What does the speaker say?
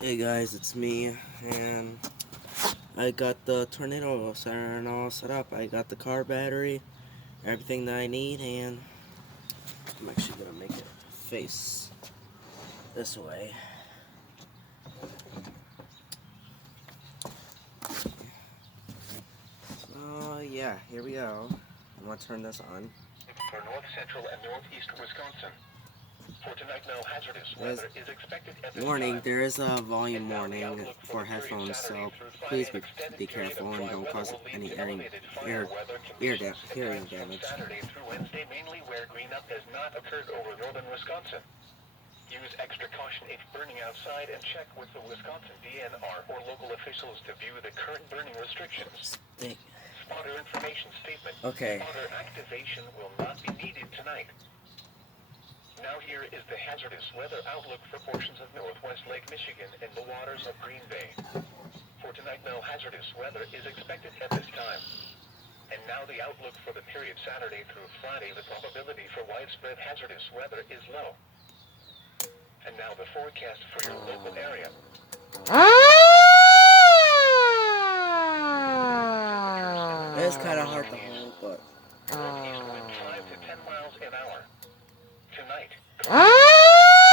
Hey guys, it's me, and I got the tornado siren all set up. I got the car battery, everything that I need, and I'm actually gonna make it face this way. So yeah, here we go. I'm gonna turn this on. For north central and northeast Wisconsin. For tonight, no hazardous weather is expected at this Warning, time. there is a volume And now the warning outlook for the period headphones, Saturday so through Friday. please An extended be period of careful and dry don't weather cause will lead any to elevated fire weather conditions at hearing times from damage. Saturday through Wednesday, mainly where green up has not occurred over northern Wisconsin. Use extra caution if burning outside and check with the Wisconsin DNR or local officials to view the current burning restrictions. Spotter information statement. Okay. Spotter activation will not be needed tonight. Now here is the hazardous weather outlook for portions of northwest Lake Michigan and the waters of Green Bay. For tonight, no hazardous weather is expected at this time. And now the outlook for the period Saturday through Friday, the probability for widespread hazardous weather is low. And now the forecast for your local area. It's kind of hard to hold, but Northeast wind 5 to 10 miles an hour. Tonight, cloudy skies, 50% chance of thunderstorms. Southeast wind 5 to 10 miles an hour. Tonight, cloudy skies, 50% chance of thunderstorms. Southeast wind 5 to 10 miles an hour. Tonight, cloudy skies, 50% chance of thunderstorms.